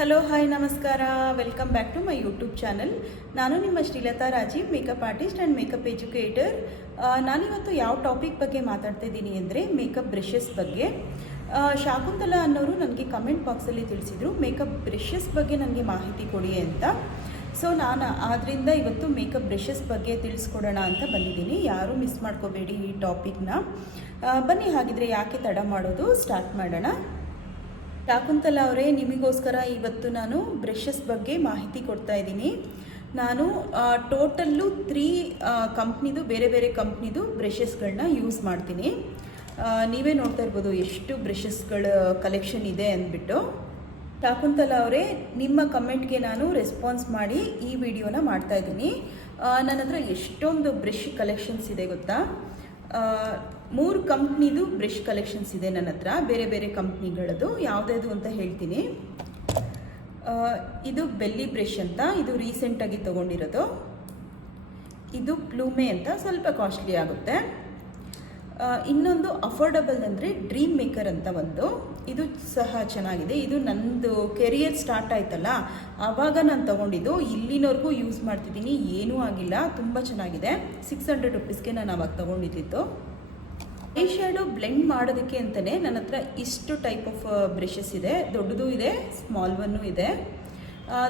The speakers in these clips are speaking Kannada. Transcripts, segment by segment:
ಹಲೋ ಹಾಯ್ ನಮಸ್ಕಾರ, welcome back to my YouTube channel. ನಾನು ನಿಮ್ಮ Srilatha Rajeev, makeup artist and makeup educator. ನಾನಿವತ್ತು ಯಾವ ಟಾಪಿಕ್ ಬಗ್ಗೆ ಮಾತಾಡ್ತಾ ಇದ್ದೀನಿ ಅಂದರೆ ಮೇಕಪ್ ಬ್ರಷಸ್ ಬಗ್ಗೆ. ಶಾಕುಂತಲಾ ಅನ್ನೋರು ನನಗೆ ಕಮೆಂಟ್ ಬಾಕ್ಸಲ್ಲಿ ತಿಳಿಸಿದರು ಮೇಕಪ್ ಬ್ರಷಸ್ ಬಗ್ಗೆ ನನಗೆ ಮಾಹಿತಿ ಕೊಡಿ ಅಂತ. ಸೊ ನಾನು ಆದ್ದರಿಂದ ಇವತ್ತು ಮೇಕಪ್ ಬ್ರಷಸ್ ಬಗ್ಗೆ ತಿಳಿಸ್ಕೊಡೋಣ ಅಂತ ಬಂದಿದ್ದೀನಿ. ಯಾರೂ ಮಿಸ್ ಮಾಡ್ಕೋಬೇಡಿ ಈ ಟಾಪಿಕ್ನ. ಬನ್ನಿ ಹಾಗಿದ್ರೆ ಯಾಕೆ ತಡ ಮಾಡೋದು, ಸ್ಟಾರ್ಟ್ ಮಾಡೋಣ. ಶಾಕುಂತಲಾ ಅವರೇ, ನಿಮಗೋಸ್ಕರ ಇವತ್ತು ನಾನು ಬ್ರಷಸ್ ಬಗ್ಗೆ ಮಾಹಿತಿ ಕೊಡ್ತಾ ಇದ್ದೀನಿ. ನಾನು ಟೋಟಲ್ಲು 3 ಕಂಪ್ನಿದು ಬೇರೆ ಬೇರೆ ಕಂಪ್ನಿದು ಬ್ರಷಸ್ಗಳನ್ನ ಯೂಸ್ ಮಾಡ್ತೀನಿ. ನೀವೇ ನೋಡ್ತಾ ಇರ್ಬೋದು ಎಷ್ಟು ಬ್ರಷಸ್ಗಳ ಕಲೆಕ್ಷನ್ ಇದೆ ಅಂದ್ಬಿಟ್ಟು. ಶಾಕುಂತಲಾ ಅವರೇ, ನಿಮ್ಮ ಕಮೆಂಟ್ಗೆ ನಾನು ರೆಸ್ಪಾನ್ಸ್ ಮಾಡಿ ಈ ವಿಡಿಯೋನ ಮಾಡ್ತಾ ಇದ್ದೀನಿ. ನನ್ನ ಹತ್ರ ಎಷ್ಟೊಂದು ಬ್ರಷ್ ಕಲೆಕ್ಷನ್ಸ್ ಇದೆ ಗೊತ್ತಾ. 3 ಕಂಪ್ನಿದು ಬ್ರಷ್ ಕಲೆಕ್ಷನ್ಸ್ ಇದೆ ನನ್ನ ಹತ್ರ, ಬೇರೆ ಬೇರೆ ಕಂಪ್ನಿಗಳದು. ಯಾವುದ್ಯಾವುದು ಅಂತ ಹೇಳ್ತೀನಿ. ಇದು ಬೆಲ್ಲಿ ಬ್ರಷ್ ಅಂತ, ಇದು ರೀಸೆಂಟಾಗಿ ತೊಗೊಂಡಿರೋದು. ಇದು ಪ್ಲೂಮೆ ಅಂತ, ಸ್ವಲ್ಪ ಕಾಸ್ಟ್ಲಿ ಆಗುತ್ತೆ. ಇನ್ನೊಂದು ಅಫೋರ್ಡಬಲ್ ಅಂದರೆ ಡ್ರೀಮ್ ಮೇಕರ್ ಅಂತ ಒಂದು, ಇದು ಸಹ ಚೆನ್ನಾಗಿದೆ. ಇದು ನನ್ನದು ಕೆರಿಯರ್ ಸ್ಟಾರ್ಟ್ ಆಯ್ತಲ್ಲ ಆವಾಗ ನಾನು ತೊಗೊಂಡಿದ್ದು. ಇಲ್ಲಿನವರೆಗೂ ಯೂಸ್ ಮಾಡ್ತಿದ್ದೀನಿ, ಏನೂ ಆಗಿಲ್ಲ, ತುಂಬ ಚೆನ್ನಾಗಿದೆ. 600 ರುಪೀಸ್ಗೆ ನಾನು ಅವಾಗ ತೊಗೊಂಡಿದ್ದು. ಐ ಶ್ಯಾಡೋ ಬ್ಲೆಂಡ್ ಮಾಡೋದಕ್ಕೆ ಅಂತಲೇ ನನ್ನ ಹತ್ರ ಇಷ್ಟು ಟೈಪ್ ಆಫ್ ಬ್ರಷಸ್ ಇದೆ. ದೊಡ್ಡದು ಇದೆ, ಸ್ಮಾಲ್ ಒನ್ನು ಇದೆ.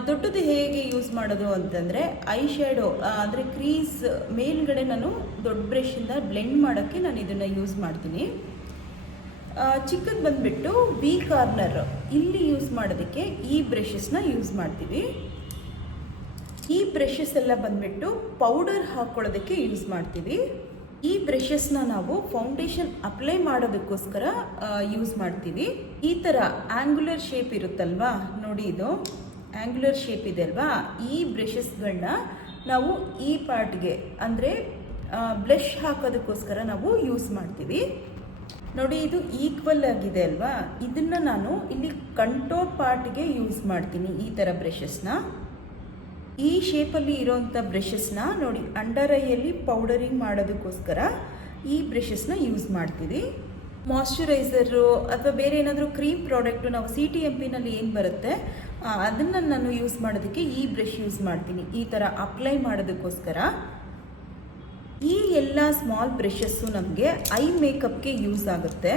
ದೊಡ್ಡದು ಹೇಗೆ ಯೂಸ್ ಮಾಡೋದು ಅಂತಂದರೆ, ಐ ಶ್ಯಾಡೋ ಅಂದರೆ ಕ್ರೀಸ್ ಮೇಲ್ಗಡೆ ನಾನು ದೊಡ್ಡ ಬ್ರಷಿಂದ ಬ್ಲೆಂಡ್ ಮಾಡೋಕ್ಕೆ ನಾನು ಇದನ್ನು ಯೂಸ್ ಮಾಡ್ತೀನಿ. ಚಿಕ್ಕದು ಬಂದುಬಿಟ್ಟು ವಿ ಕಾರ್ನರ್, ಇಲ್ಲಿ ಯೂಸ್ ಮಾಡೋದಕ್ಕೆ ಈ ಬ್ರಷಸ್ನ ಯೂಸ್ ಮಾಡ್ತೀವಿ. ಈ ಬ್ರಷಸ್ ಎಲ್ಲ ಬಂದುಬಿಟ್ಟು ಪೌಡರ್ ಹಾಕ್ಕೊಳ್ಳೋದಕ್ಕೆ ಯೂಸ್ ಮಾಡ್ತೀವಿ. ಈ ಬ್ರಷಸ್ನ ನಾವು ಫೌಂಡೇಶನ್ ಅಪ್ಲೈ ಮಾಡೋದಕ್ಕೋಸ್ಕರ ಯೂಸ್ ಮಾಡ್ತೀವಿ. ಈ ಥರ ಆ್ಯಂಗ್ಯುಲರ್ ಶೇಪ್ ಇರುತ್ತಲ್ವಾ ನೋಡಿ, ಇದು ಆ್ಯಂಗ್ಯುಲರ್ ಶೇಪ್ ಇದೆ ಅಲ್ವಾ, ಈ ಬ್ರಷಸ್ಗಳನ್ನ ನಾವು ಈ ಪಾರ್ಟ್ಗೆ ಅಂದರೆ ಬ್ಲಷ್ ಹಾಕೋದಕ್ಕೋಸ್ಕರ ನಾವು ಯೂಸ್ ಮಾಡ್ತೀವಿ. ನೋಡಿ, ಇದು ಈಕ್ವಲ್ ಆಗಿದೆ ಅಲ್ವಾ, ಇದನ್ನು ನಾನು ಇಲ್ಲಿ ಕಂಟೋರ್ ಪಾರ್ಟ್ಗೆ ಯೂಸ್ ಮಾಡ್ತೀನಿ. ಈ ಥರ ಬ್ರಷಸ್ನ, ಈ ಶೇಪಲ್ಲಿ ಇರೋವಂಥ ಬ್ರಷಸ್ನ ನೋಡಿ ಅಂಡರ್ ಐಯಲ್ಲಿ ಪೌಡರಿಂಗ್ ಮಾಡೋದಕ್ಕೋಸ್ಕರ ಈ ಬ್ರಷಸ್ನ ಯೂಸ್ ಮಾಡ್ತೀವಿ. ಮಾಯ್ಶ್ಚರೈಸರು ಅಥವಾ ಬೇರೆ ಏನಾದರೂ ಕ್ರೀಮ್ ಪ್ರಾಡಕ್ಟು ನಾವು CTMPನಲ್ಲಿ ಏನು ಬರುತ್ತೆ ಅದನ್ನು ನಾನು ಯೂಸ್ ಮಾಡೋದಕ್ಕೆ ಈ ಬ್ರಷ್ ಯೂಸ್ ಮಾಡ್ತೀನಿ, ಈ ಥರ ಅಪ್ಲೈ ಮಾಡೋದಕ್ಕೋಸ್ಕರ. ಈ ಎಲ್ಲ ಸ್ಮಾಲ್ ಬ್ರಷಸ್ಸು ನಮಗೆ ಐ ಮೇಕಪ್ಗೆ ಯೂಸ್ ಆಗುತ್ತೆ.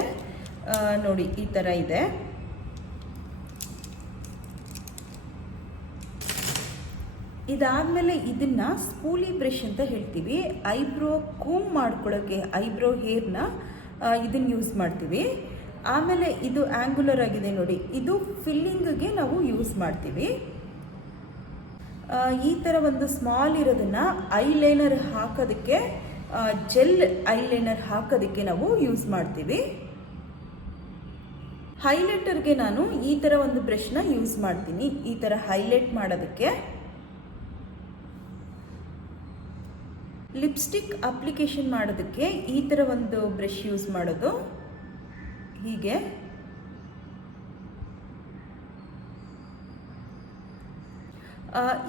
ನೋಡಿ ಈ ಥರ ಇದೆ. ಇದಾದಮೇಲೆ ಇದನ್ನು ಸ್ಪೂಲಿ ಬ್ರಷ್ ಅಂತ ಹೇಳ್ತೀವಿ. ಐಬ್ರೋ ಕೂಮ್ ಮಾಡ್ಕೊಳ್ಳೋಕ್ಕೆ, ಐಬ್ರೋ ಹೇರ್ನ ಇದನ್ನು ಯೂಸ್ ಮಾಡ್ತೀವಿ. ಆಮೇಲೆ ಇದು ಆ್ಯಂಗ್ಯುಲರ್ ಆಗಿದೆ ನೋಡಿ, ಇದು ಫಿಲ್ಲಿಂಗ್ಗೆ ನಾವು ಯೂಸ್ ಮಾಡ್ತೀವಿ. ಈ ಥರ ಒಂದು ಸ್ಮಾಲ್ ಇರೋದನ್ನು ಐಲೈನರ್ ಹಾಕೋದಕ್ಕೆ, ಜೆಲ್ ಐಲೈನರ್ ಹಾಕೋದಕ್ಕೆ ನಾವು ಯೂಸ್ ಮಾಡ್ತೀವಿ. ಹೈಲೈಟರ್ಗೆ ನಾನು ಈ ಥರ ಒಂದು ಬ್ರಷ್ನ ಯೂಸ್ ಮಾಡ್ತೀನಿ, ಈ ಥರ ಹೈಲೈಟ್ ಮಾಡೋದಕ್ಕೆ. ಲಿಪ್ಸ್ಟಿಕ್ ಅಪ್ಲಿಕೇಶನ್ ಮಾಡೋದಕ್ಕೆ ಈ ಥರ ಒಂದು ಬ್ರಷ್ ಯೂಸ್ ಮಾಡೋದು, ಹೀಗೆ.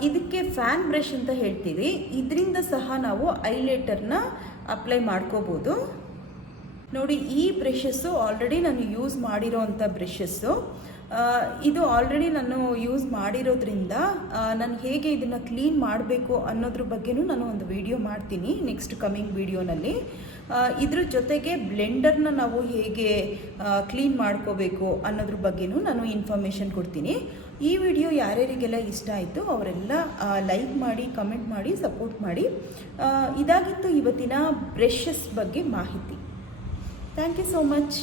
ಇದಕ್ಕೆ ಫ್ಯಾನ್ ಬ್ರಷ್ ಅಂತ ಹೇಳ್ತೀವಿ. ಇದರಿಂದ ಸಹ ನಾವು ಹೈಲೈಟರ್ನ ಅಪ್ಲೈ ಮಾಡ್ಕೋಬೋದು. ನೋಡಿ, ಈ ಬ್ರಷಸ್ಸು ಆಲ್ರೆಡಿ ನಾನು ಯೂಸ್ ಮಾಡಿರೋ ಅಂಥ ಬ್ರಷಸ್ಸು. ಇದು ಆಲ್ರೆಡಿ ನಾನು ಯೂಸ್ ಮಾಡಿರೋದ್ರಿಂದ ನಾನು ಹೇಗೆ ಇದನ್ನು ಕ್ಲೀನ್ ಮಾಡಬೇಕು ಅನ್ನೋದ್ರ ಬಗ್ಗೆನೂ ನಾನು ಒಂದು ವಿಡಿಯೋ ಮಾಡ್ತೀನಿ ನೆಕ್ಸ್ಟ್ ಕಮಿಂಗ್ ವಿಡಿಯೋನಲ್ಲಿ. ಇದ್ರ ಜೊತೆಗೆ ಬ್ಲೆಂಡರ್ನ ನಾವು ಹೇಗೆ ಕ್ಲೀನ್ ಮಾಡ್ಕೋಬೇಕು ಅನ್ನೋದ್ರ ಬಗ್ಗೆನೂ ನಾನು ಇನ್ಫಾರ್ಮೇಷನ್ ಕೊಡ್ತೀನಿ. ಈ ವಿಡಿಯೋ ಯಾರ್ಯಾರಿಗೆಲ್ಲ ಇಷ್ಟ ಆಯಿತು ಅವರೆಲ್ಲ ಲೈಕ್ ಮಾಡಿ, ಕಮೆಂಟ್ ಮಾಡಿ, ಸಪೋರ್ಟ್ ಮಾಡಿ. ಇದಾಗಿತ್ತು ಇವತ್ತಿನ ಬ್ರಷಸ್ ಬಗ್ಗೆ ಮಾಹಿತಿ. Thank you so much.